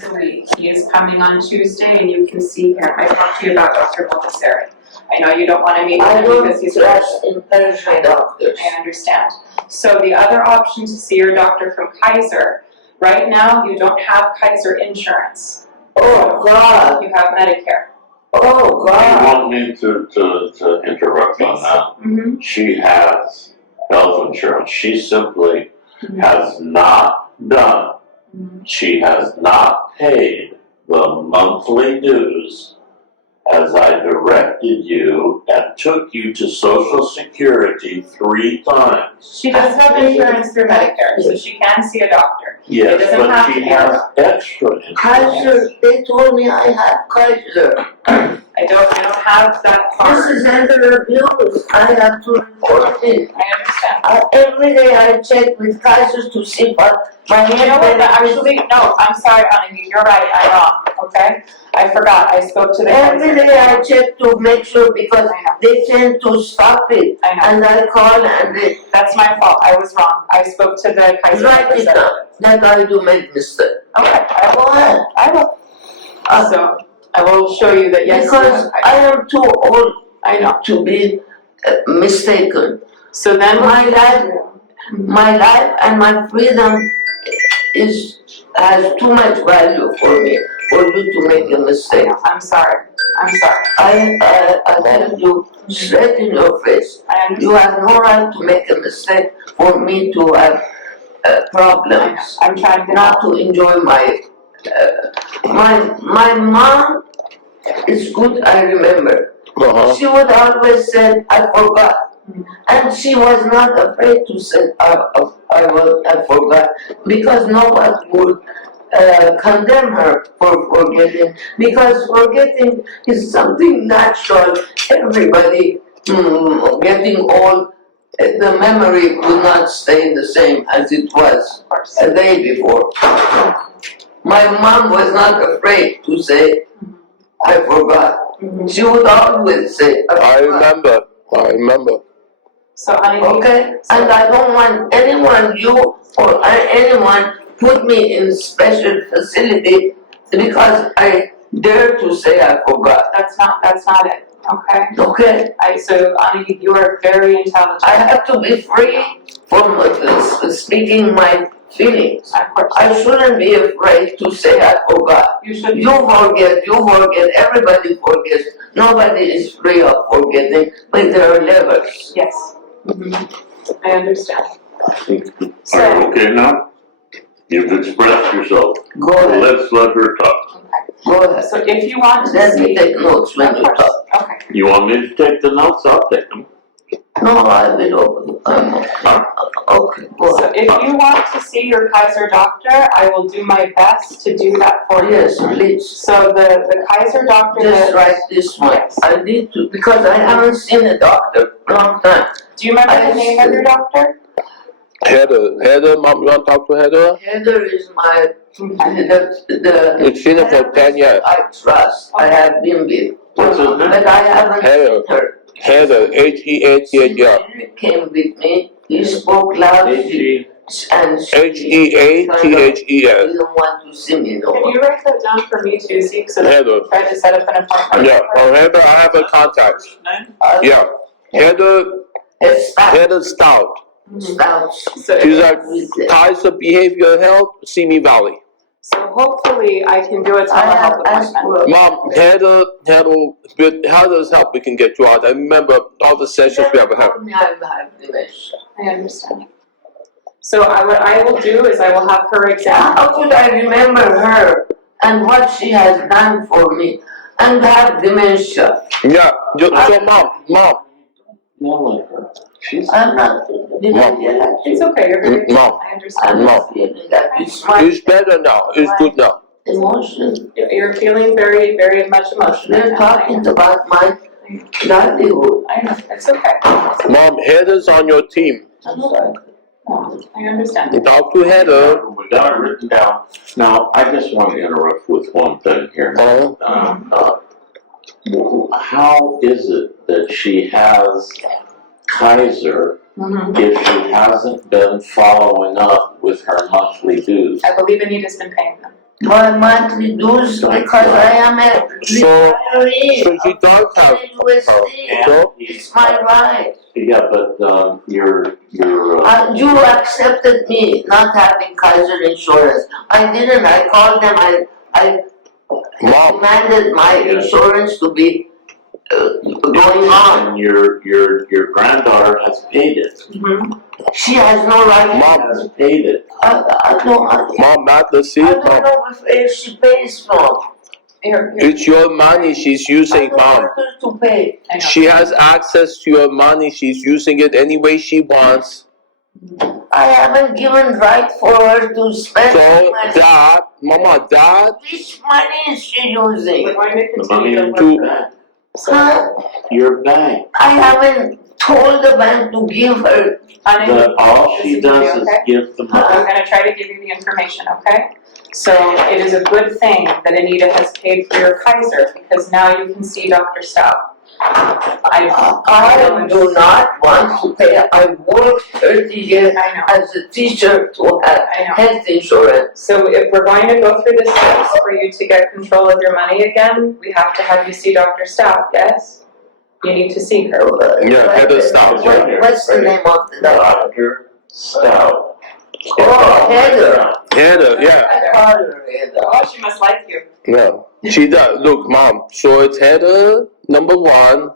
twice a week. He is coming on Tuesday and you can see him. I talked to you about Dr. Baldassari. I know you don't want to meet with him because he's trust in Persian doctors. I understand. So the other option to see your doctor from Kaiser, right now you don't have Kaiser insurance. Oh God. You have Medicare. Oh You God. want me to interrupt on that? Mm-hmm. She has health insurance. She simply has not done. She has not paid the monthly dues as I directed you and took you to Social Security 3 times. She does have insurance through Medicare, so she can see a doctor. Yes, doesn't but have she to be has extra insurance. Kaiser, they told me I have Kaiser. I don't have that This card. is under abuse. I have to report it. I understand. Every day I check with Kaiser to see what my You know what, husband actually, no, I'm sorry, Anahid, you're right, I'm wrong, okay? I forgot, I spoke to the Every Kaiser. day I check to make sure because they tend to stop it. I know. And I call and they That's my fault, I was wrong. I spoke to the Kaiser. write it down. That I do make mistake. Okay, Go ahead. I will. So, I will show you that yes. Because I am too old I know. to be mistaken. So then My life and my freedom has too much value for me, for you to make a mistake. I'm sorry. I tell you straight in your face, I understand. you have no right to make a mistake for me to have problems, I'm trying to not to enjoy my mom is good, I remember. She would always say, I forgot. And she was not afraid to say, I forgot, because no one would condemn her for forgetting, because forgetting is something natural. Everybody getting old, the memory would not stay the same as it was a day before. My mom was not afraid to say, I forgot. She would always say, I remember. So Anahid, okay, and I don't want anyone, you or anyone, put me in special facility because I dare to say I forgot. that's not it, okay? Okay, So Anahid, you are very intelligent. I have to be free from speaking my feelings. Of course. I shouldn't be afraid to say I forgot. You should. You forget, everybody forgets. Nobody is free of forgetting, but there are levels. Yes. I understand. Are you okay now? You've expressed yourself. Go ahead, Let's let her talk. go ahead. So if you want to Let me see. take notes when Of you course. talk. Okay. You want me to take the notes? I'll take them. No, I will okay, go So ahead. if you want to see your Kaiser doctor, I will do my best to do that for you. Yes, please. So the Kaiser doctor. Just write this one. Yes. I need to, because I haven't seen a doctor for a long time. Do you remember the name of your doctor? Heather, Mom, you want to talk to Heather? Heather is my, the We've seen her for 10 years. I trust, I have been with, What's his name? but I haven't Heather. seen her. Heather, Heather. She came with me, he spoke loudly, and she Heathes. didn't want to see me no Can more. you write that down for me too, Zeke, so that I Heather. can try to set up an appointment? Yeah, oh, Heather, I have her contact. Yeah, Heather Stout. So, She's at Kaiser Behavioral Health, Simi Valley. so hopefully I can do a I have telehealth asked appointment. for. Mom, with Heather's help, we can get you out. I remember all the sessions we ever had. I have dementia. I understand. So what I will do is I will have her examine. How could I remember her and what she has done for me and have dementia? Yeah, so Mom, I'm not dementia like It's you. okay, you're very good. Mom. I understand. I'm not feeling that. It's my it's better now. It's good now. emotion. You're feeling very, very much emotional. They're talking about my livelihood. I know, it's okay. Mom, Heather's on your team. I'm sorry. I understand. Talk to Heather. We got it written down. Now, I just want to interrupt with one thing here. How is it that she has Kaiser if she hasn't been following up with her monthly dues? I believe Anita's been paying them. my monthly dues because I am a retiree. So you don't have. USD. So It's my right. Yeah, but you're You accepted me not having Kaiser insurance. I didn't. I called them. I Mom, demanded my insurance to be going on. and your granddaughter has paid it. She has no right. Mom, Has paid it. Mom, Matt, let's see. I don't Mom, know if she pays from. it's your money she's I using, don't Mom. want her to pay. She has access to your money. She's using it any way she wants. I haven't given right for her to spend So, money. Dad, Mama, Dad, Which money is she using? We're going to The continue money to work to that. Huh? your bank. I haven't told the bank to give her. Anahid, All she listen to me, does is okay? give the money. I'm gonna try to give you the information, okay? So it is a good thing that Anita has paid for your Kaiser, because now you can see Dr. Stout. I do not want to pay. I worked 30 years I know, as a teacher to have I know. health insurance. So if we're going to go through the steps for you to get control of your money again, we have to have you see Dr. Stout, yes? You need to see her. Yeah, Heather Stout. What's the name of the doctor? Dr. Stout. Oh, Heather. Heather, yeah. I call her Heather. Oh, she must like you. Yeah. She does. Look, Mom, so it's Heather, number one,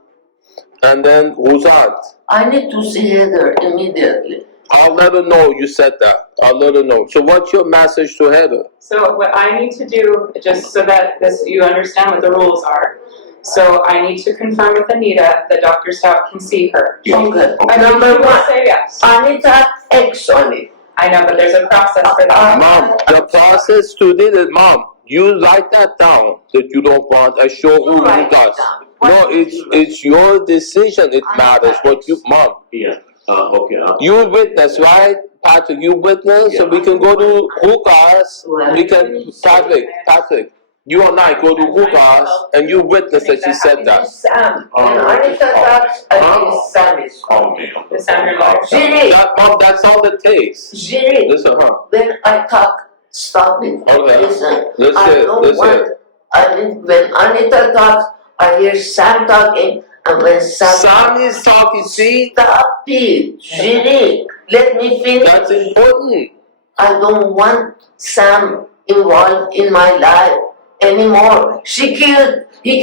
and then Rosant. I need to see Heather immediately. I'll let her know you said that. I'll let her know. So what's your message to Heather? So what I need to do, just so that you understand what the rules are, so I need to confirm with Anita that Dr. Stout can see her. Okay. Number Number one, say yes. Anita X on it. I know, but there's a process for that. Mom, the process to do it, Mom, you write that down that you don't want a show who Write it does. down. No, it's your decision. It matters what you, Mom. Yeah, okay. You witness, right? Patrick, you witness, so we can go to Hookahs. We can, Patrick, you and I go to Hookahs and you witness that she said that. Sam. When Anita talks, I think Sam is Call me. The Sandra Lawyer. Jiri, Mom, that's all it takes. Jiri, Listen, huh? when I talk, stop it. Okay. Listen. Let's I hear it, don't let's hear want, when Anita talks, I hear Sam talking, and when Sam is talking, see? stop it. Jiri, let me finish. That's important. I don't want Sam involved in my life anymore. He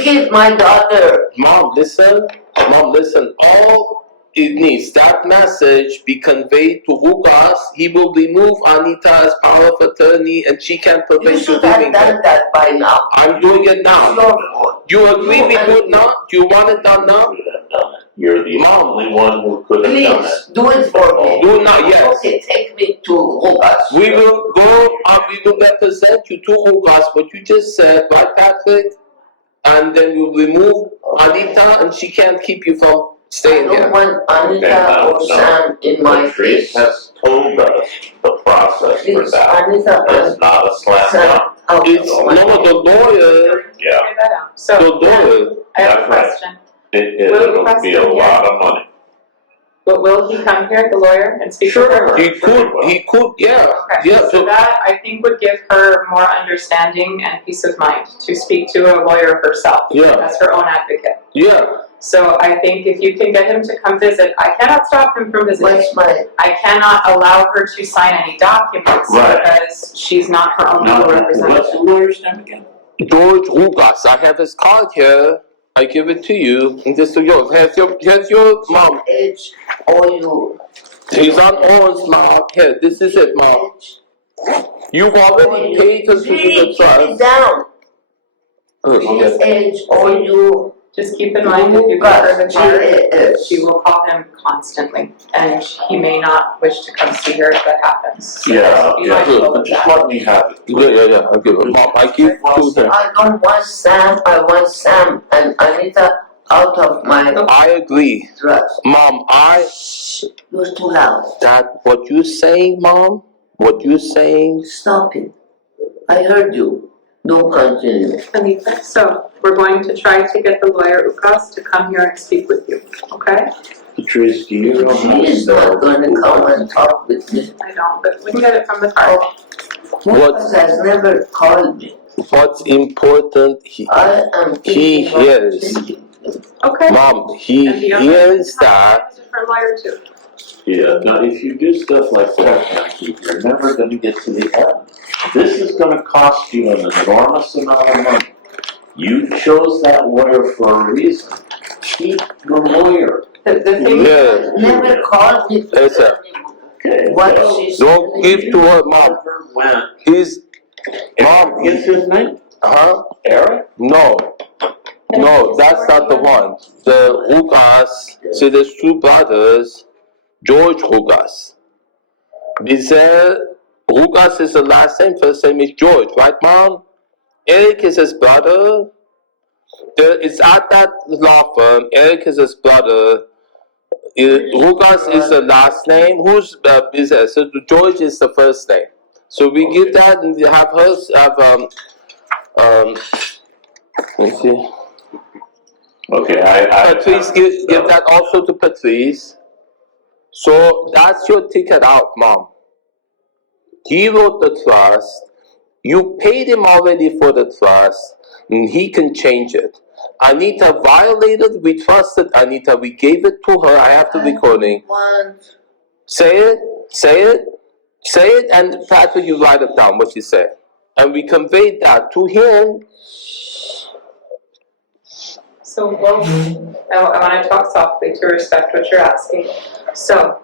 killed my daughter. Mom, listen. All it needs, that message be conveyed to Rukas. He will remove Anita as power of attorney and she can You prevent you should have doing done that. that by now. I'm doing it now. So, You agree we do it now? Do you want it done now? You're the only one who could have done it. please do it for me. Do it now, yes. Okay, take me to Rugas. We will go we will represent you to Rukas, what you just said, right, Patrick? And then we'll remove Anita and she can't keep you from I staying don't here. want Anita or Sam in my Patrice face. has told us the process for Please, that. Anita It's not a slam Sam, dunk. out It's, of my no, the lawyer, Yeah. Figure that out. the So, lawyer. I have a That's right. question. It'll be a lot of money. But will he come here, the lawyer, and speak to her? He could, yeah, Okay, yeah, so so, that I think would give her more understanding and peace of mind to speak to a lawyer herself. Yeah. As her own advocate. yeah. So I think if you can get him to come visit, I cannot stop him from visiting. What's my, I cannot allow her to sign any documents Right. because she's not her own legal What's representative. the lawyer's name again? George Rugas, I have his card here. I give it to you. And this is yours. Here's your mom. H-O-U. He's on Owen's mom. Here, this is it, mom. You've already paid her to do the Keep it trust. down. Okay. H-O-U. Just keep in mind, if you give her the card, G-A-S. she will call him constantly, and he may not wish to come see her if that happens. So Yeah, be yeah, mindful of but just that. let me have it. Yeah. I'll give it. Mom, I give it to him. I don't want Sam, I want Sam and Anita out of my I agree. trust. Mom, You're too loud. that what you saying, Mom? What you saying? Stop it. I heard you. Don't continue. Anita, so we're going to try to get the lawyer Ukas to come here and speak with you, okay? Patrice, do you know how She to is spell? not gonna come and talk with me. I don't, but we can get it from the card. Ukas has never called me. What's important, I am he thinking of hears. changing. Okay. Mom, he And the other hears one, that. a different lawyer too. Yeah, now if you do stuff like that, Anahid, you're never gonna get to the end. This is gonna cost you an enormous amount of money. You chose that lawyer for a reason. Keep the lawyer. The thing Yeah. Never called me to Yes, tell sir. me Okay. what so she's Don't telling give me. to her, Mom. never went. He's, Mom, What's his name? huh? Eric? No. No, that's not the one. The Rugas, see, there's two brothers, George Rugas. Bizel, Rugas is the last name, first name is George, right, Mom? Eric is his brother. It's at that law firm. Eric is his brother. Rugas is the last name. Who's Bizel? So George is the first name. So we give that and have her have let's see. Okay, Patrice, give that also to Patrice. So that's your ticket out, Mom. He wrote the trust. You paid him already for the trust, and he can change it. Anita violated. We trusted Anita. We gave it to her. I have the recording. Say it. Say it. Say it. And Patrick, you write it down. What you said, and we conveyed that to him. So, well, I want to talk softly to respect what you're asking. So,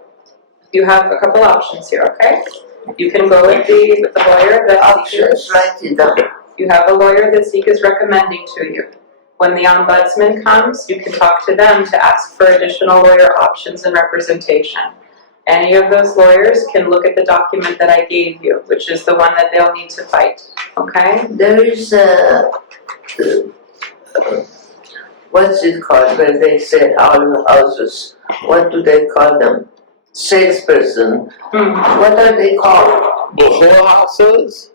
you have a couple options here, okay? You can go with the lawyer that Options, write it down. you have a lawyer that Zeke is recommending to you. When the ombudsman comes, you can talk to them to ask for additional lawyer options and representation. Any of those lawyers can look at the document that I gave you, which is the one that they'll need to fight, okay? There is what's it called when they say all houses? What do they call them? Salesperson. What are they called? The whorehouses?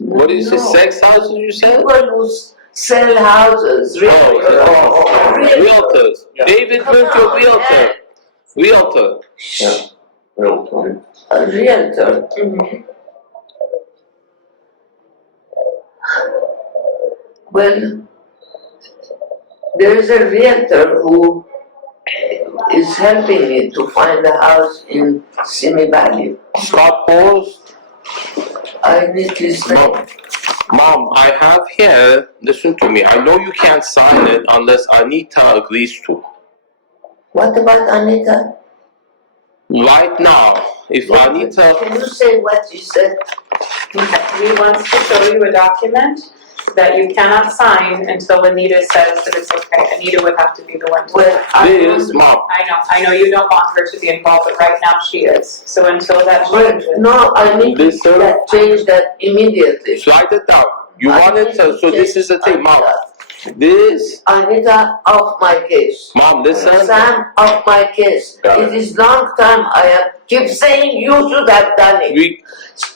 What did you say? No. Sex houses? You said? People who sell houses, Realtors. Yeah. David went to a realtor. Realtor. Yeah. Real A realtor. Well, there is a realtor who is helping me to find a house in Simi Valley. Scott Post. I need his name. Mom, I have here, listen to me, I know you can't sign it unless Anita agrees to. What about Anita? Right now, if Anita, Can you say what you said? He wants to show you a document that you cannot sign until Anita says that it's okay. Anita would have to be the one to. Well, this, Mom, I know you don't want her to be involved, but right now she is. So until that changes. No, I need to Listen. change that immediately. write it down. You want it to, so this is the thing, Mom. Anita. This, Anita off my case. Mom, listen. Sam off my case. It is long time I keep saying you should have done it.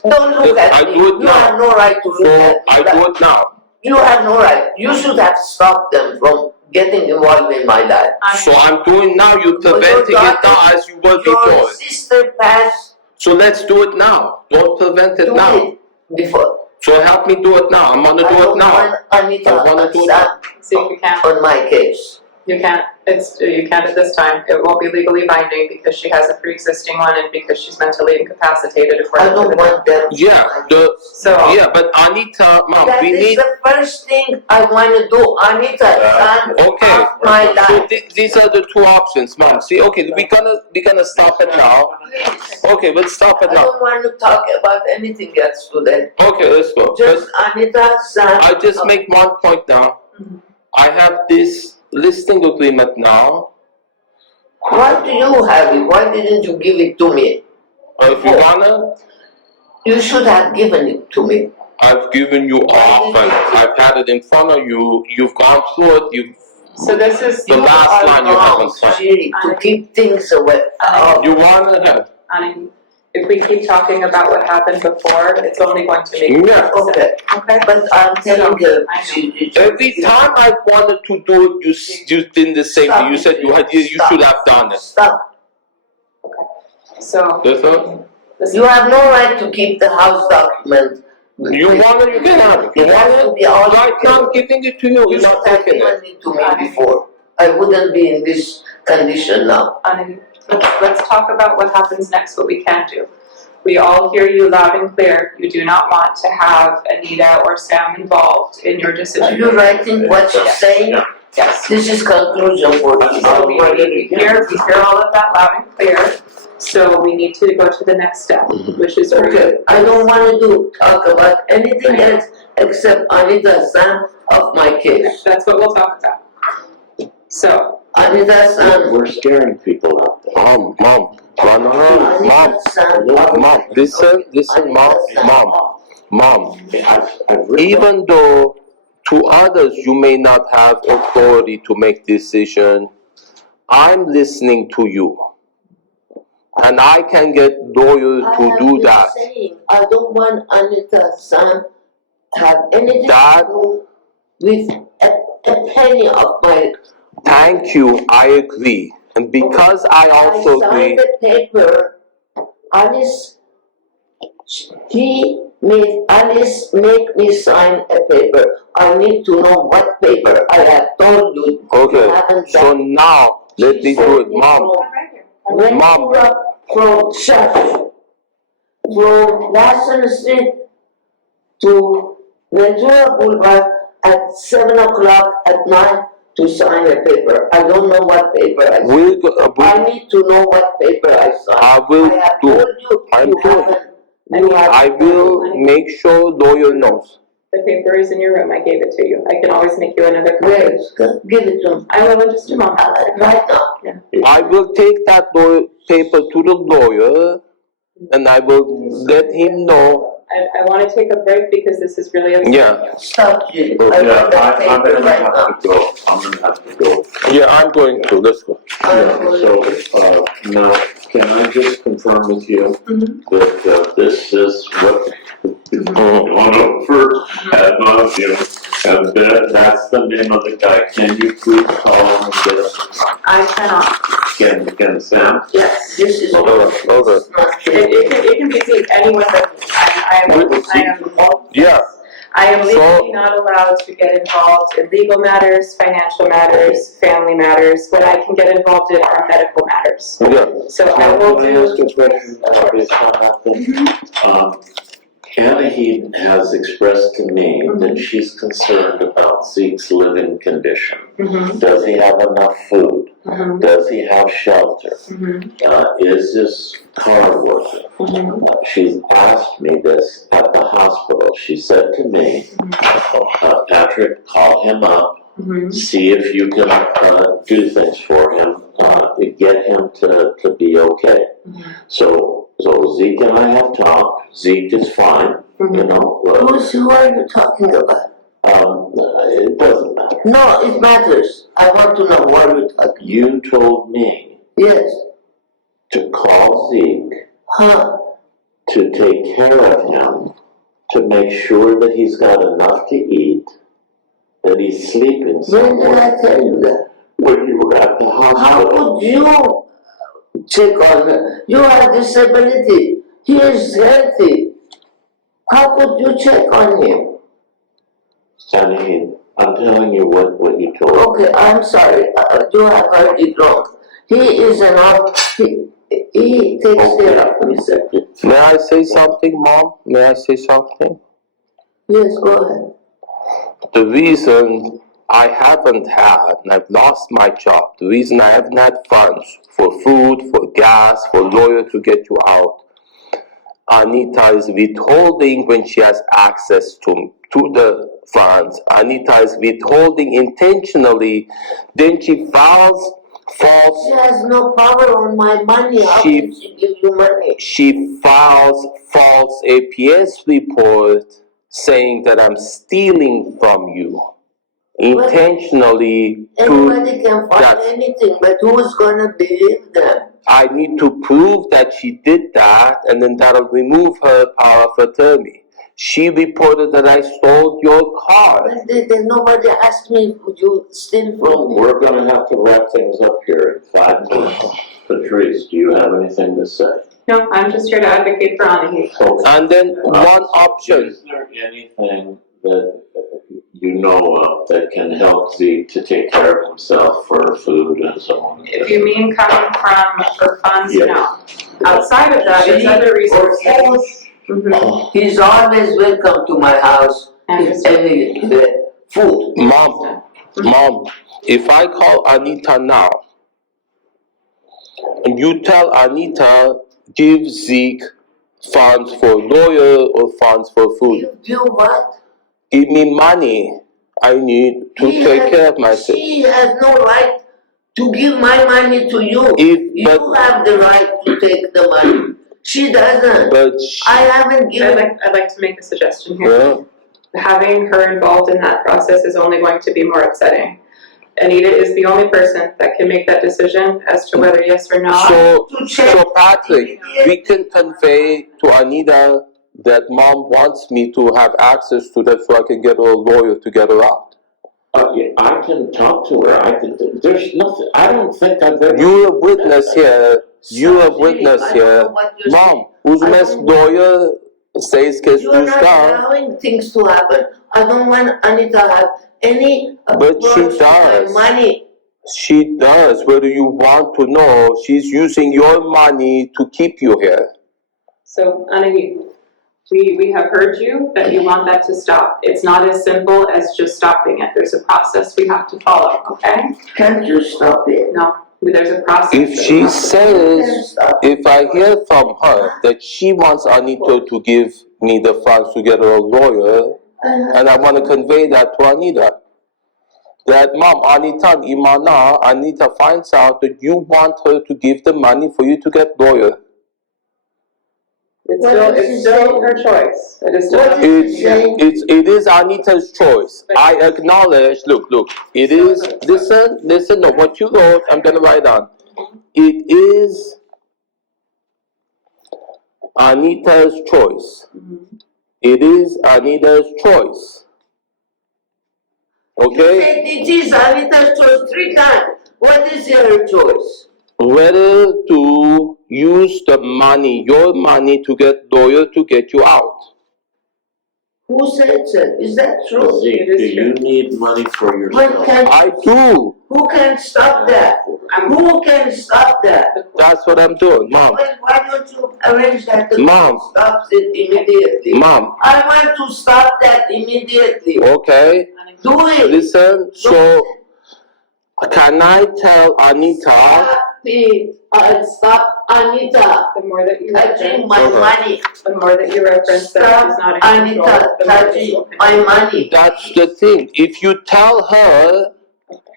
Don't look at I me. do it You now. have no right to look So at me. I do it now. You have no right. You should have stopped them from getting involved in my life. So I'm doing now. You're preventing it now as you were Your before. sister passed. So let's do it now. Don't prevent it Do now. it before. So help me do it now. I'm gonna do it now. I need I wanna do it Sam See if you can. on my case. You can't, you can't at this time. It won't be legally binding because she has a pre-existing one and because she's mentally incapacitated I according to don't the. want them. So. Yeah, but Anita, Mom, That we is need. the first thing I want to do. Anita, Okay. off my life. So these are the two options, Mom. See, okay, we're gonna stop it now. Okay, let's stop it I now. don't want to talk about anything else today. Okay, let's go. Just Anita, Sam. I just make one point now. I have this listing agreement now. Why do you have it? Why didn't you give it to me? If you wanna, You should have given it to me. I've given you often. I've had it in front of you. You've gone through it. So this is. The last line you haven't signed. Shiri, to keep things away. You want it? Anahid, If we keep talking about what happened before, it's only going to make it Yeah. Okay, okay? but I'm telling you, I know. Every time I wanted to do it, you did the same thing. You said you should have done it. Stop. So, Listen, listen, You have no right to keep the house document. you want it, you can have it. You It has want to it? be all. Right now I'm giving it to you. You You're should not have taking it. given it to me before. I wouldn't be in this condition now. Anahid, let's talk about what happens next, what we can do. We all hear you loud and clear. You do not want to have Anita or Sam involved in your Are decision. you writing what she's saying? Yeah. Yes. This is conclusion for you. So we hear all of that loud and clear. So we need to go to the next step, which is Okay, I don't want to talk about anything else except Anita Sam of my case. That's what we'll talk about. So, Anita Sam. We're scaring people out there. Mom, Mom, Mom, Anita Sam of Mom, listen, Mom. I've written Even though to others you may not have authority to make decision, I'm listening to you. And I can get lawyers to do that. Saying, I don't want Anita Sam have anything That- to do with a penny of my. Thank you, I agree. And because I also I agree, signed the paper. Alice make me sign a paper. I need to know what paper. I have told you. You okay, haven't so done. now let me do it, Mom. When Mom. you up from church, from Lassen Street to Ventura Boulevard at 7 o'clock at night to sign a paper. I don't know what paper I signed. I need to know what paper I signed. I will I have do. told you, I'm you doing. haven't. You I haven't. will make sure lawyer knows. the paper is in your room. I gave it to you. I can always make you another Where copy. is it? Give it to me. I will in just a moment. Right now. I will take that paper to the lawyer and I will let him know. I want to take a break because this is really upsetting. Yeah. Stop, Judy. I Yeah, want that I'm paper gonna right have now. to go. I'm gonna have to go. Yeah, I'm going to. Let's go. So, now, can I just confirm with you that this is what gone over ad nauseam, and that's the name of the guy. Can you please call him and get him? I cannot. Can Sam? Yes. This is Okay. not It can be seen anyone but me. Yeah. I am So- legally not allowed to get involved in legal matters, financial matters, family matters. What I can get involved in are medical matters. Yeah. So I will Can I ask do. a question based on that then? Anahid has expressed to me that she's concerned about Zeke's living condition. Mhm, Does he have enough food? mhm, Does he have shelter? mhm, Is his car working? mhm. She's asked me this at the hospital. She said to me, Patrick, call him up, Mhm. see if you can do things for him, to get him to be okay. So Zeke and I have talked. Zeke is fine, you know. Who are you talking about? It doesn't matter. No, it matters. I want to know what you're talking. You told me Yes. to call Zeke Huh? to take care of him, to make sure that he's got enough to eat, that he's sleeping When did somewhere. I tell you that? When you were at the How hospital. could you check on her? You have disability. He is healthy. How could you check on him? And I'm telling you what you told me. Okay, I'm sorry. You have heard it wrong. He is enough. He takes care of himself. May I say something, Mom? May I say something? Yes, go ahead. The reason I haven't had, and I've lost my job, the reason I haven't had funds for food, for gas, for lawyer to get you out, Anita is withholding when she has access to the funds. Anita is withholding intentionally, then she files false. She has no power on my money. How She- can she give you money? She files false APS report saying that I'm stealing from you intentionally to Anybody can find that's- anything, but who's gonna believe them? I need to prove that she did that, and then that'll remove her power of attorney. She reported that I stole your car. Then nobody asked me, would you steal from me? We're gonna have to wrap things up here in 5 minutes. Patrice, do you have anything to say? No, I'm just here to advocate for Anahid. And then one option. Is there anything that you know of that can help Zeke to take care of himself for food and so on? If you mean coming from for funds, Yes. no. Outside of that, there's other resources. Mhm. He's always welcome to my house, if any food. Mom, if I call Anita now, and you tell Anita, give Zeke funds for lawyer or funds for food. You what? Give me money. I need to take care of myself. She has no right to give my money to you. You have the right to take the money. She doesn't. But I haven't given. I'd like to make a suggestion here. yeah. Having her involved in that process is only going to be more upsetting. Anita is the only person that can make that decision as to whether yes or no. So Patrick, we can convey to Anita that mom wants me to have access to that so I can get her a lawyer to get her out. Yeah, I can talk to her. There's nothing. I don't think I've ever. You're a witness here. You're a witness here. Mom, who's lawyer says que You're not allowing things to happen. I don't want Anita to have any But she approach to my does. money. She does. Whether you want to know, she's using your money to keep you here. So, Anahid, we have heard you, that you want that to stop. It's not as simple as just stopping it. There's a process we have to follow, okay? Can't you stop it? No, there's a process. If she says, if I hear from her that she wants Anita to give me the funds to get her a lawyer, and I want to convey that to Anita, that mom, Anita Imana, Anita finds out that you want her to give the money for you to get lawyer. It's still her choice. It is still It is Anita's choice. I acknowledge, look, it is, listen, no, what you wrote, I'm going to write down. It is Anita's choice. It is Anita's choice. You Okay? said it is Anita's choice 3 times. What is your choice? Whether to use the money, your money, to get lawyer to get you out. Who said that? Is that true? Zeke, do you need money for yourself? I do. Who can stop that? Who can stop that? That's what I'm doing, mom. Why don't you arrange that the Mom. court stops it immediately? Mom, I want to stop that immediately. okay? Do it. Listen, so can I tell Anita? Stop it. Stop Anita The more that you touching reference, my money. the more that you reference that she's not Stop in control, Anita the more this touching will my continue. money. That's the thing. If you tell her,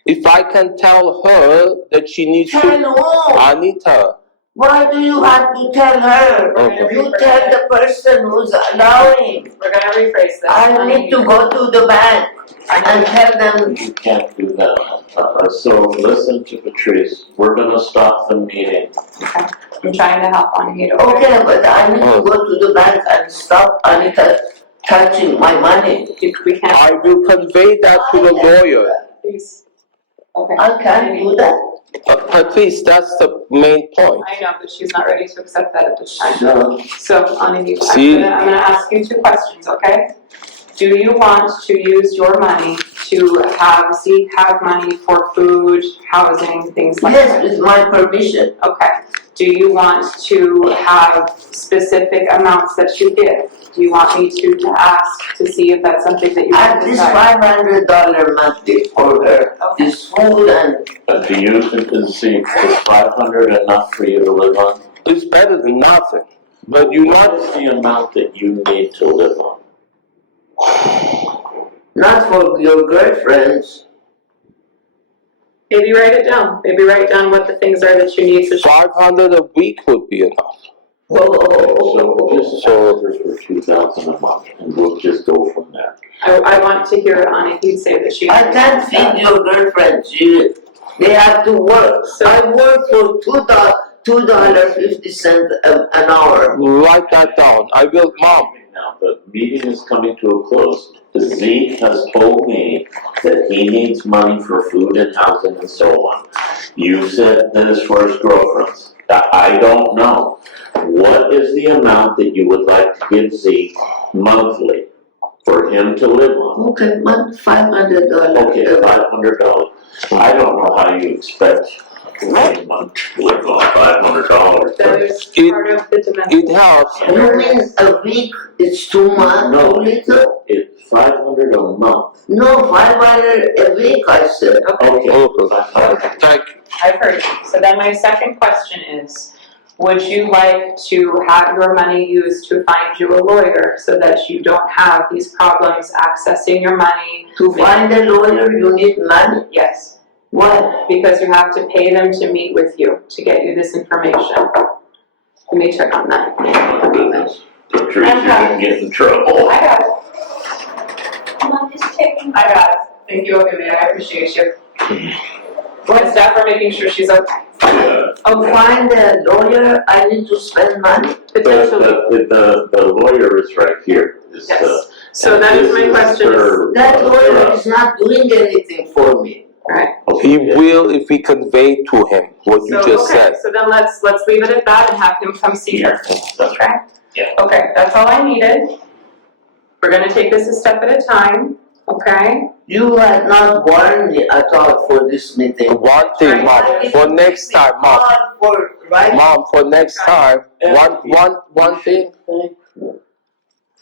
if I can tell her that she needs Tell to, who? Anita, Why do you have to tell her? Okay. You tell the person who's allowing. We're gonna rephrase this. I need to go to the bank and tell them. You can't do that. So listen to Patrice. We're gonna stop the meeting. Okay. I'm trying to help Anahid. Okay, but I need to go to the bank and stop Anita touching my money. We can't. I will convey that to the lawyer. Please. Okay. I can't do that. Patrice, that's the main point. I know, but she's not ready to accept that at this time. So, So, Anahid, See? I'm gonna ask you 2 questions, okay? Do you want to use your money to have Zeke have money for food, housing, things like that? yes, with my permission. Okay. Do you want to have specific amounts that you give? Do you want me to ask to see if that's something that you At can least decide? $500 monthly for her. Okay. This food and But do you think Zeke is 500 enough for you to live on? It's better than nothing. But you What not, is the amount that you need to live on? not for your girlfriends. Maybe write it down. Maybe write down what the things are that you need to. 500 a week would be enough. So we'll just ask her for 2,000 a month, and we'll just go from there. I want to hear Anahid say that she. I can't feed your girlfriends. They have to work. I work for $2.50 an hour. Write that down. I will, Mom. Now, the meeting is coming to a close. Zeke has told me that he needs money for food and housing and so on. You said that it's for his girlfriends. I don't know. What is the amount that you would like to give Zeke monthly for him to live on? Okay, $500. Okay, $500. I don't know how you expect a month to live on $500. That is It- part of the dimension. It helps. You mean a week is too much, No, too little? it's $500 a month. No, 500 a week, I said. Okay. Okay. Thank you. I've heard you. So then my second question is, would you like to have your money used to find you a lawyer so that you don't have these problems accessing your money? To find a lawyer, you need money. Yes, Why? because you have to pay them to meet with you to get you this information. Let me check on that. Oh my goodness. Patricia didn't get in trouble. I got it. I'm just checking. I got it. Thank you, Ophelia. I appreciate you. My staff are making sure she's okay. Yeah. To find a lawyer, I need to spend money. Potentially. The lawyer is right here. Is, Yes. So that is my question. That lawyer is not doing anything for me. Right. He will if we convey to him what you just said. So then let's leave it at that and have him come see her. That's right. Yeah. Okay, that's all I needed. We're gonna take this a step at a time, okay? You had not warned me at all for this meeting. One thing, Mom, for next time, Mom. Mom, for next time, one thing.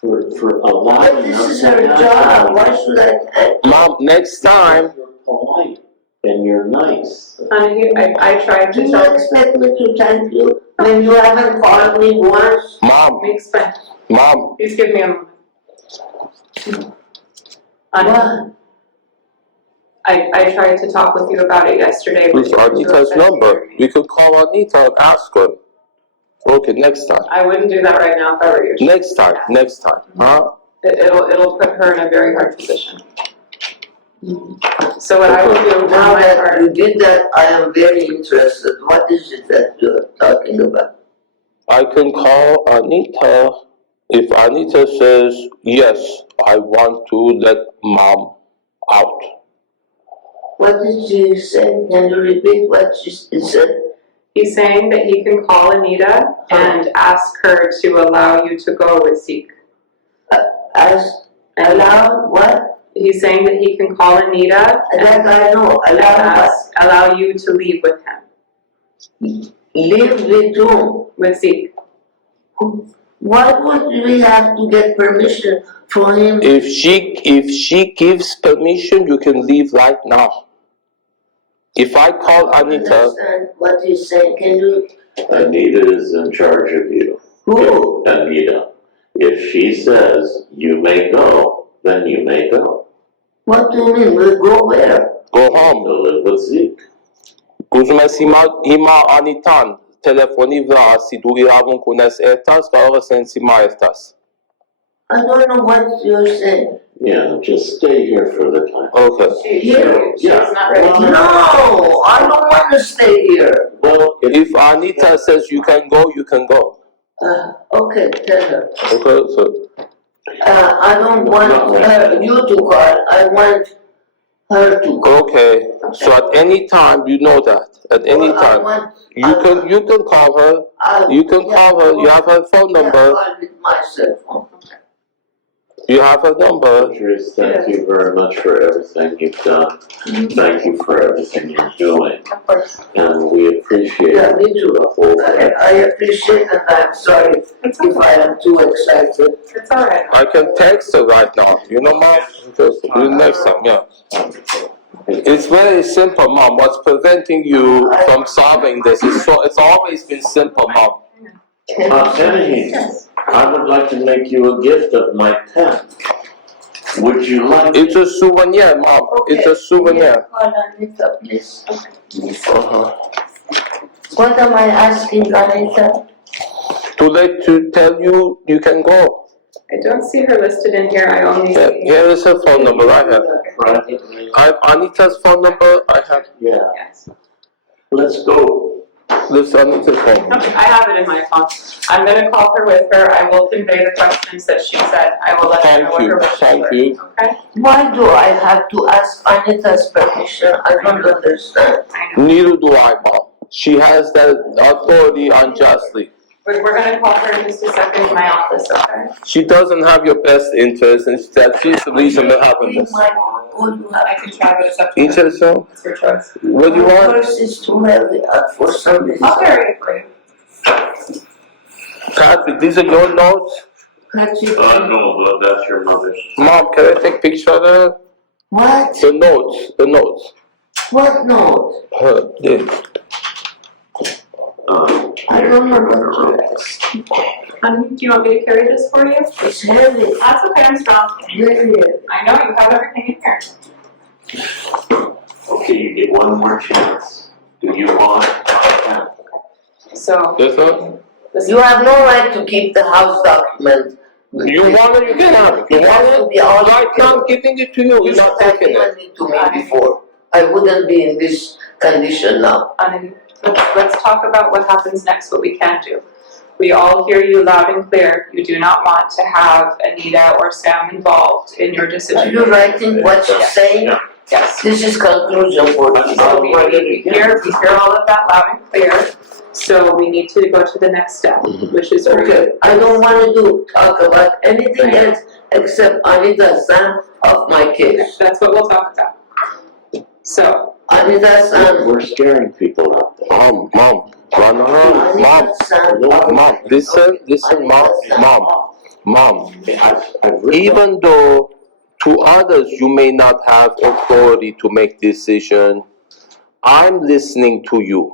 For But allowing this us is to her have job, you. why should I thank you? Mom, next time. You're polite and you're nice. Anahid, I tried Do to you tell you. expect me to thank you when you haven't called me once? Mom, Let me explain. Mom, Please give me a moment. Anahid, What? I tried to talk with you about it yesterday. but it's you were too Anita's upset to number. hear me. We could call Anita and ask her. Okay, next time. I wouldn't do that right now if I were you. Next time, huh? It'll put her in a very hard position. So what I will do on Now my that part. you did that, I am very interested. What is it that you're talking about? I can call Anita. If Anita says, yes, I want to let Mom out. What did she say? Can you repeat what she said? He's saying that he can call Anita and ask her to allow you to go with Zeke. Allow what? He's saying that he can call Anita That I know. and Allow allow you to leave with him, live with whom? with Zeke. Why would we have to get permission from him? If she gives permission, you can leave right now. If I call I Anita, understand what he's saying. Can you? Anita is in charge of you. Who? Anita. If she says you may go, then you may go. What do you mean? We'll go where? go To home. live with Zeke. Guzme ima Anitan. Telefoni vra si duri avon kunes estas, ka sen si ma estas. I don't know what you're saying. Yeah, just stay here for the time. Okay. She's not ready. No, I don't want to stay here. Well, If Anita says you can go, you can go. Okay, tell her. Okay, so I don't want you to call. I want her to call. okay. So at any time, you know that. At any Well, I time, want- you can call her. You can call her. You have her phone number. Yeah, call with my cell phone. You have her number. Patrice, thank you very much for everything you've done. Thank you for everything you're doing. Of course. And we appreciate Yeah, me too. the whole thing. I appreciate and I'm sorry It's if I am too excited. It's all right. I can text her right now. You know, Mom. Just do it next time. Yeah. It's very simple, Mom. What's preventing you from solving this? It's always been simple, Mom. Anahid, I would like to make you a gift of my pen. Would you like? It's a souvenir, Mom. It's a souvenir. Call Anita, please. Uh-huh. What am I asking, Anita? To tell you you can go. I don't see her listed in here. I only Yeah, see. here is her phone number. I have. Privately? I have Anita's phone number. I have. Yeah, Yes. let's go. This Anita's home. Okay, I have it in my phone. I'm gonna call her with her. I will convey the questions that she said. I will let her know what her wishes Thank were. you. Okay? Why do I have to ask Anita's permission? I don't understand. I know. Neither do I, Mom. She has that authority unjustly. We're gonna call her in just a second in my office, okay? She doesn't have your best interest, and that she's the reason they're having this. I can try, but it's up to you. Interest, so? It's your choice. What do you My want? purse is too heavy for some reason. I'll carry it for you. Patrick, these are your notes? Can't you- No, but that's your mother's. Mom, can I take a picture of that? What? The notes. What note? This. I don't know what to ask. Honey, do you want me to carry this for you? It's heavy, That's okay, I'm strong. very heavy. I know, you have everything in here. Okay, you get one more chance. Do you want? So, This one? You have no right to keep the house document. You want it, you can have it. You It has to want be it? all. Right now, I'm giving it to you. You're not taking it. given it to me before. I wouldn't be in this condition now. let's talk about what happens next, what we can do. We all hear you loud and clear. You do not want to have Anita or Sam involved in your Are decision. you writing what you're saying? Yes. This is conclusion for this. So we hear all of that loud and clear. So we need to go to the next step, which is Okay, I don't want to talk about anything else except Anita Sam of my case. That's what we'll talk about. So, Anita Sam. We're scaring people out there. Mom, run around. Anita Sam. Mom, listen, Mom. I've written Even though to others you may not have authority to make decision, I'm listening to you.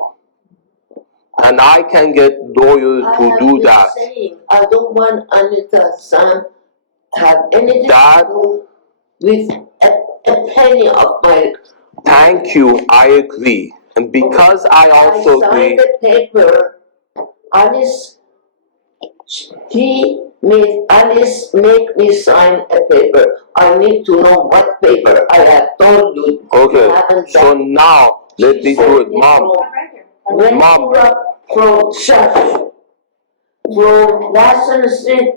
And I can get lawyers to do that. Saying, I don't want Anita Sam have anything That- to do with a penny of my. Thank you, I agree. And because I also I agree, signed the paper. Alice make me sign a paper. I need to know what paper. I have told you. You okay, haven't so done. now let me do it, Mom. right here. When Mom. you were from Lassen Street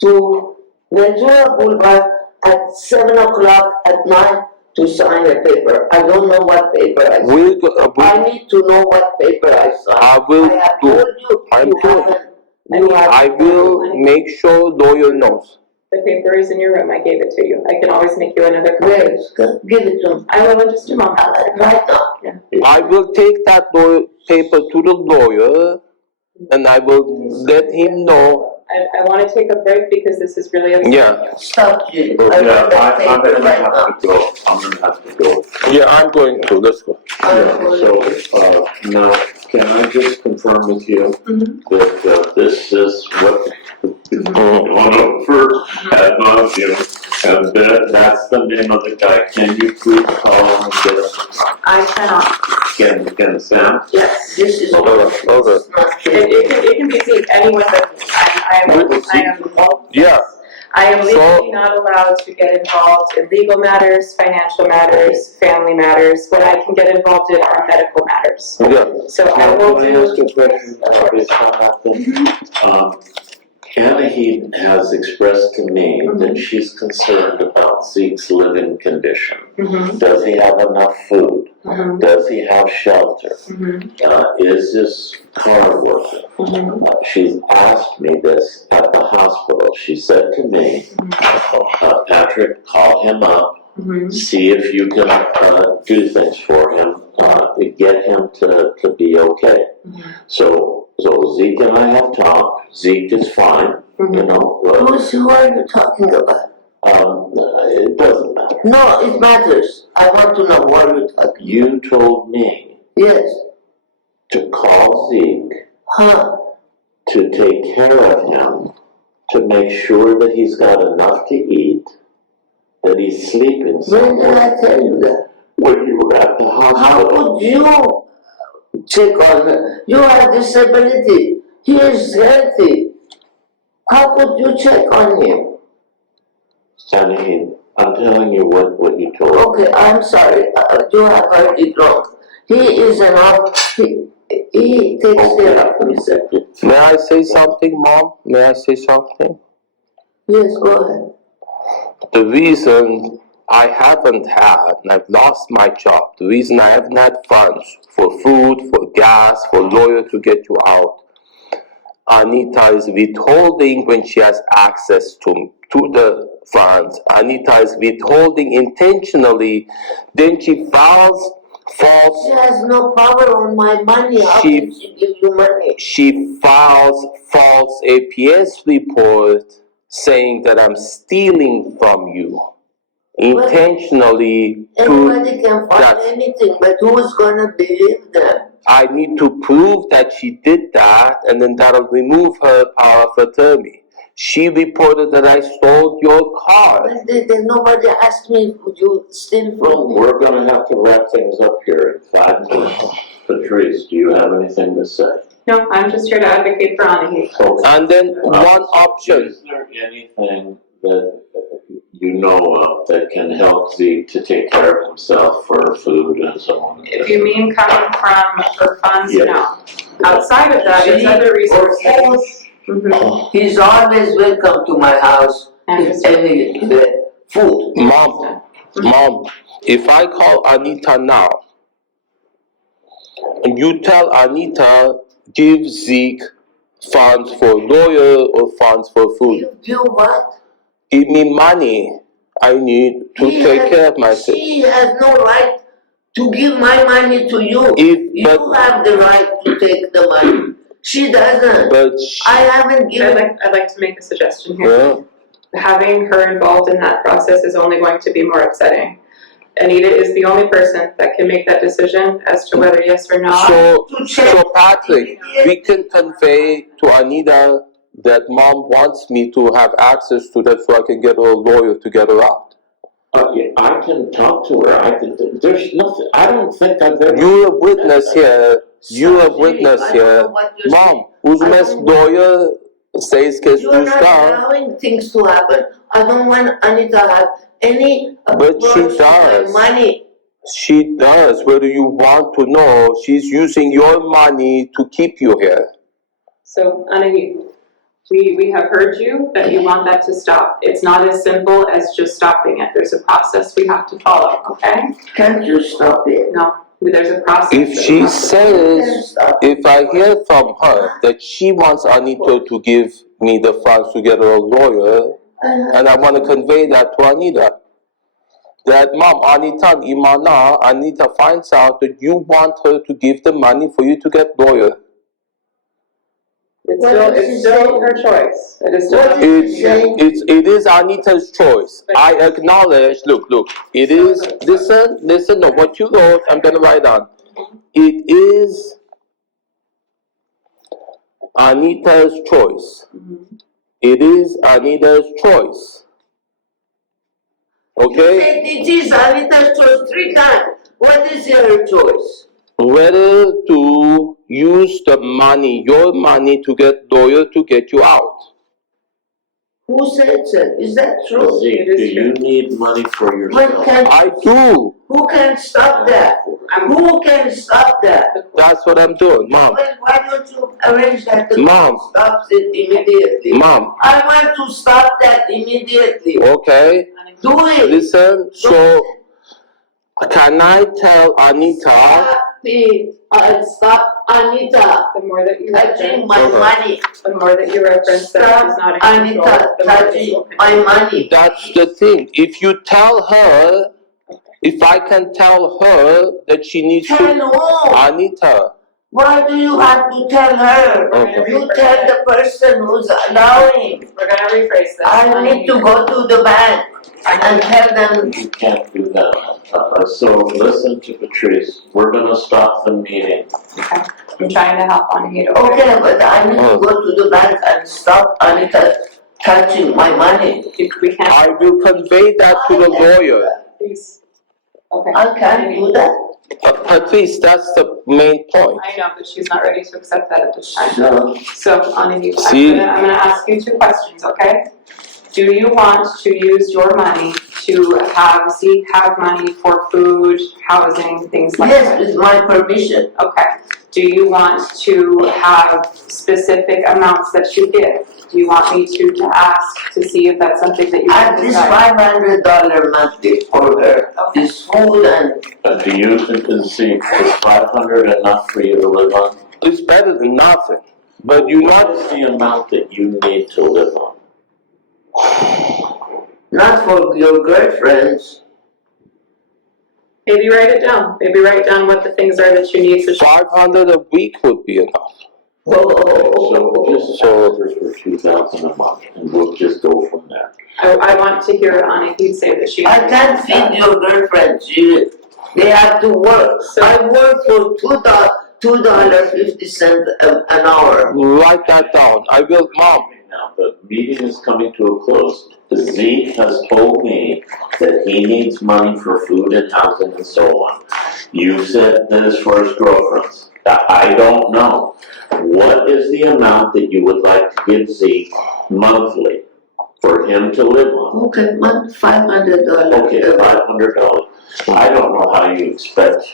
to Ventura Boulevard at 7 o'clock at night to sign a paper. I don't know what paper I signed. I need to know what paper I signed. I will I have do. told you, I'm you doing. haven't. You haven't. I will make sure lawyer knows. The paper is in your room. I gave it to you. I can always make you another copy. Where? Give it to me. I will in just a moment. Right now. I will take that paper to the lawyer and I will let him know. I want to take a break because this is really upsetting. Yeah, Stop, Judy. I Yeah, want that I'm paper gonna right now. have to go. I'm gonna have to go. yeah, I'm going to. Let's go. So, now, can I just confirm with you that this is what you want to for ad nauseam, and that's the name of the guy. Can you please call him and get him? I cannot. Can Sam? Yes. This is Okay. not true. It can be seen anyone but me. Yeah, I am So- legally not allowed to get involved in legal matters, financial matters, family matters. What I can get involved in are medical matters. yeah. So I will Can I do. ask a question about this happen? Anahid has expressed to me that she's concerned about Zeke's living condition. Does he have enough food? Does he have shelter? Is his car working? She's asked me this at the hospital. She said to me, Patrick, call him up, see if you can do things for him, get him to be okay. So Zeke and I have talked. Zeke is fine, you know. Who are you talking about? It doesn't matter. No, it matters. I want to know what you're talking. You told me Yes. to call Zeke Huh? to take care of him, to make sure that he's got enough to eat, that he's sleeping When did somewhere. I tell you that? When you were at the How hospital. could you check on him? You have disability. He is healthy. How could you check on him? Anahid, I'm telling you what you told me. Okay, I'm sorry. You have heard it wrong. He is enough. he takes care of himself. May I say something, Mom? May I say something? Yes, go ahead. The reason I haven't had, and I've lost my job, the reason I haven't had funds for food, for gas, for lawyer to get you out, Anita is withholding when she has access to the funds. Anita is withholding intentionally. Then she files false. She has no power on my money. How She- can she give you money? She files false APS report saying that I'm stealing from you intentionally. Anybody can find that- anything, but who's gonna believe them? I need to prove that she did that, and then that'll remove her power of attorney. She reported that I stole your car. But nobody asked me, would you steal from me? We're gonna have to wrap things up here in 5 minutes. Patrice, do you have anything to say? No, I'm just here to advocate for Anahid. And then one option. Is there anything that you know of that can help Zeke to take care of himself for food and so on? If you mean coming from her funds, Yes. no. Outside of that, there's other resources. He's always welcome to my house with any food. Mom, if I call Anita now, and you tell Anita, give Zeke funds for lawyer or funds for food. You what? Give me money. I need to take care of myself. She has no right to give my money to you. You have the right to take the money. She doesn't. But I haven't given. I'd like to make a suggestion here. yeah. Having her involved in that process is only going to be more upsetting. Anita is the only person that can make that decision as to whether yes or no. So Patrick, we can convey to Anita that Mom wants me to have access to that so I can get her a lawyer to get her out. Yeah, I can talk to her. There's nothing. I don't think I've ever. You're a witness here. You're a witness here. Mom, uzmes lawyer says que You're not allowing things to happen. I don't want Anita to have any But she approach to my does. money. She does. Whether you want to know, she's using your money to keep you here. So, Anahid, we have heard you that you want that to stop. It's not as simple as just stopping it. There's a process we have to follow, okay? Can't you stop it? No, there's a process. If that we she have to says, if I hear from her that she wants Anita to give me the funds to get her a lawyer, and I want to convey that to Anita, that Mom, Anita Imana, Anita finds out that you want her to give the money for you to get lawyer. It's still her choice. It is still It is Anita's choice. I acknowledge, look, it is, listen to what you wrote, I'm going to write down. It is Anita's choice. It is Anita's choice. Okay? You said it is Anita's choice 3 times. What is your choice? Whether to use the money, your money, to get lawyer to get you out. Who said that? Is that true? Zeke, do you need money for yourself? I do. Who can stop that? Who can stop that? That's what I'm doing, Mom. Well, why don't you arrange that the Mom. court stops it immediately? Mom, I want to stop that immediately. okay? Do it. Listen, so can I tell Anita? Stop it. I'll stop Anita The more that you touching reference, my money. the more that you reference that she's not in control, Anita the more that touching you'll my continue. money. That's the thing. If you tell her, if I can tell her that she needs Tell to, who? Anita. Why do you have to tell her? Okay. You tell the person who's allowing. We're gonna rephrase this. I need to go to the bank and tell them. You can't do that. So listen to Patrice. We're gonna stop the meeting. Okay. I'm trying to help Anahid. Okay, but I need to go to the bank and stop Anita touching my money. We can't. I will convey that to the lawyer. Please. Okay. I can't do that. At least that's the main point. I know, but she's not ready to accept that at this time. So, So, Anahid, See? I'm gonna ask you 2 questions, okay? Do you want to use your money to have Zeke have money for food, housing, things like Yes, that? with my permission. Okay. Do you want to have specific amounts that you give? Do you want me to ask to see if that's something that you At can least decide? $500 monthly for her. Okay. It's food and Do you think is 500 enough for you to live on? It's better than nothing, but you What not, is the amount that you need to live on? not for your girlfriends. Maybe write it down. Maybe write down what the things are that you need to. 500 a week would be enough. So just ask her for 2,000 a month, and we'll just go from there. I want to hear Anahid say that she. I can't feed your girlfriends. They have to work. So- I work for $2.50 an hour. Write that down. I will, Mom. Now, the meeting is coming to a close. Zeke has told me that he needs money for food and housing and so on. You said that is for his girlfriends. I don't know. What is the amount that you would like to give Zeke monthly for him to live on? Okay, $500. Okay, $500. I don't know how you expect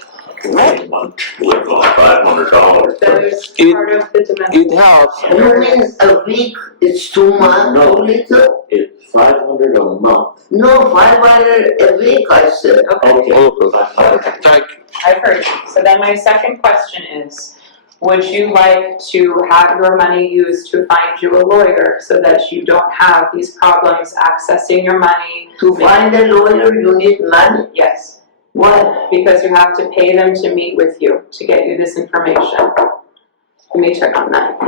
a month to live on $500. That is It- part of the dimension. It helps. You mean a week is too much, No. too little? It's $500 a month. No, 500 a week, I said. Okay, Okay. Okay. Thank you. I've heard you. So then my second question is, would you like to have your money used to find you a lawyer so that you don't have these problems accessing your money? To find a lawyer, you need money. Yes, Why? because you have to pay them to meet with you to get you this information. Let me check on that.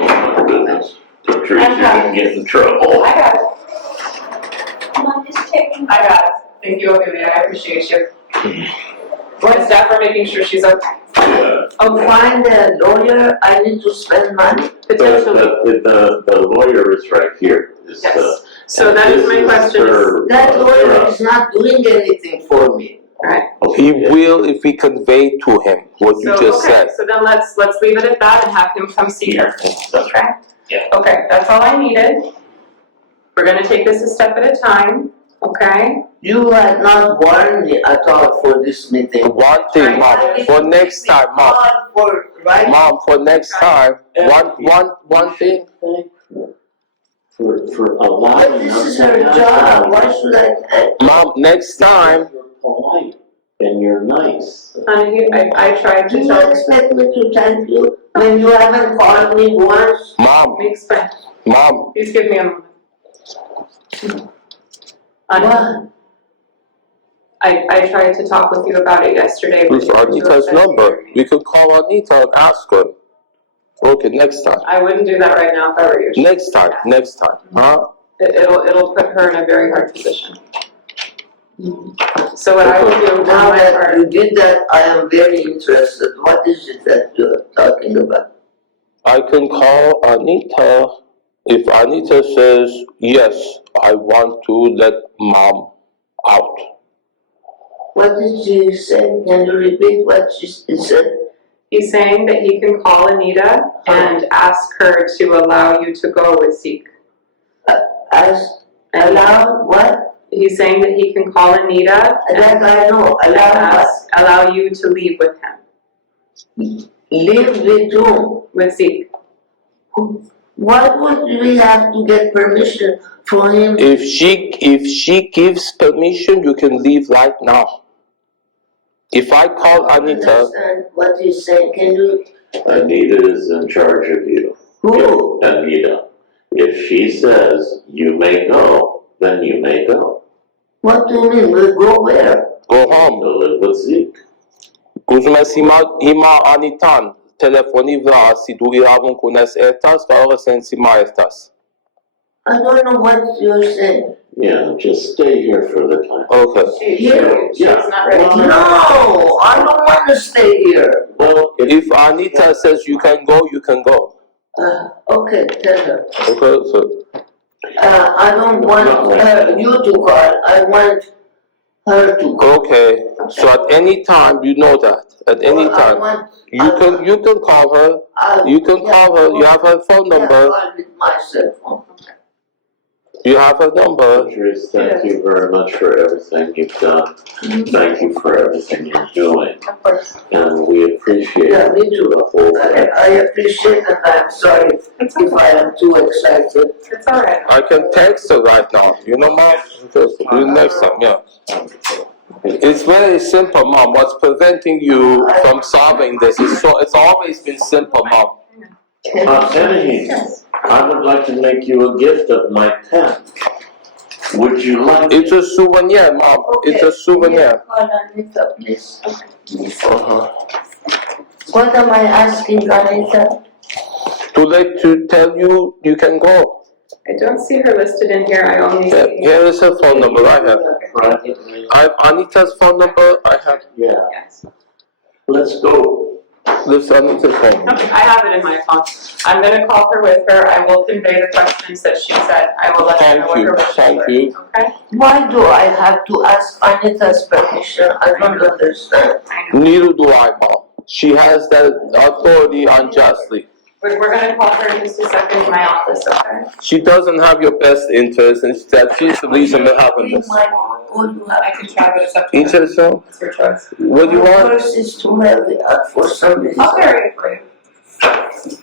Patricia can get in trouble. I got it. Mom is checking. I got it. Thank you, Olivia. I appreciate you. Well, staff are making sure she's okay. Yeah. To find a lawyer, I need to spend money. Potentially. The lawyer is right here. Is, Yes. So that is my question. That lawyer is not doing anything for me. He will if we convey to him what you just said. So then let's leave it at that and have him come see her. Okay? Yeah. Okay, that's all I needed. We're gonna take this a step at a time, okay? You had not warned me at all for this meeting. One thing, Mom, for next time, Mom. Mom, for next time, one thing. For But allowing this us is to her have job, that. why should I thank? Mom, next time, You're polite and you're nice. Honey, I tried Do to you tell. expect me to thank you when you haven't called me once? Mom, Let me explain. Mom, Please give me a moment. Honey, What? I tried to talk with you about it yesterday. but with Anita's you were- number. We could call Anita and ask her. Okay, next time. I wouldn't do that right now if I were you. Next time, huh? It'll put her in a very hard position. So what I will do on Now my that part. you did that, I am very interested. What is it that you're talking about? I can call Anita. If Anita says, yes, I want to let Mom out. What did she say? Can you repeat what she said? He's saying that he can call Anita and ask her to allow you to go with Zeke. Allow what? He's saying that he can call Anita That I know. and Allow what? allow you to leave with him, Live with whom? with Zeke. Why would we have to get permission from him? If she gives permission, you can leave right now. If I call I don't Anita, understand what he's saying. Can you? Anita is in charge of you. Who? Anita. If she says you may go, then you may go. What do you mean? We'll go where? go To home. live with Zeke. Guzmes ima Anitan, telefoni vra, si du iravun kunes ertas, ka sen si ma ertas. I don't know what you're saying. Yeah, just stay here for the time. Okay. She's not ready to. No, I don't want to stay here. Well, If Anita says you can go, you can go. Okay, tell her. Okay, so I don't want you to call. I want her to go. okay. So at any time, you know that. At any time, you can call her. You can call her. You have her phone number. Call with my cell phone. You have a number. Patrice, thank you very much for everything you've done. Thank you for everything you're doing. Of course. And we appreciate Yeah, me too. the whole thing. I appreciate it, I'm sorry It's if okay. I am too excited. It's all right. I can text her right now. You know, Mom? Just do next time, yeah. It's very simple, Mom. What's preventing you from solving this? It's always been simple, Mom. Anahid, I would like to make you a gift of my pen. Would you like? It's a souvenir, Mom. It's a souvenir. Hold on, Anita, please. Uh-huh. What am I asking, Anita? Too late to tell you you can go. I don't see her listed in here, I only Yeah, see. here is her phone number. I have. Privately? I have Anita's phone number. I have Yeah, Yes. let's go. this Anita's phone. Okay, I have it in my phone. I'm gonna call her with her, I will convey the questions that she said, I will let her know what her wishes were. Thank you. Okay? Why do I have to ask Anita's permission? I don't understand. I know. Neither do I, Mom. She has that authority unjustly. We're gonna call her in just a second in my office, okay? She doesn't have your best interest, and she's the reason we're having this. What you have? I can try, but it's up to you. Interest, so? It's your choice. What do you My want? purse is too heavy for some reason. I'll carry it for you.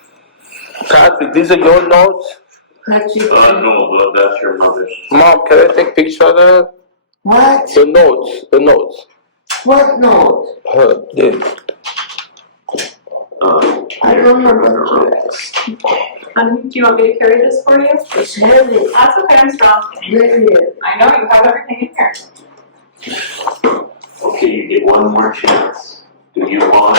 Patrick, these are your notes? No, but that's your mother's. Mom, can I take a picture of that? What? The notes. What note? This. I don't know what to ask. Do you want me to carry this for you? It's heavy, That's okay, I'm strong. very heavy. I know, you have everything in here. Okay, you get one more chance. Do you want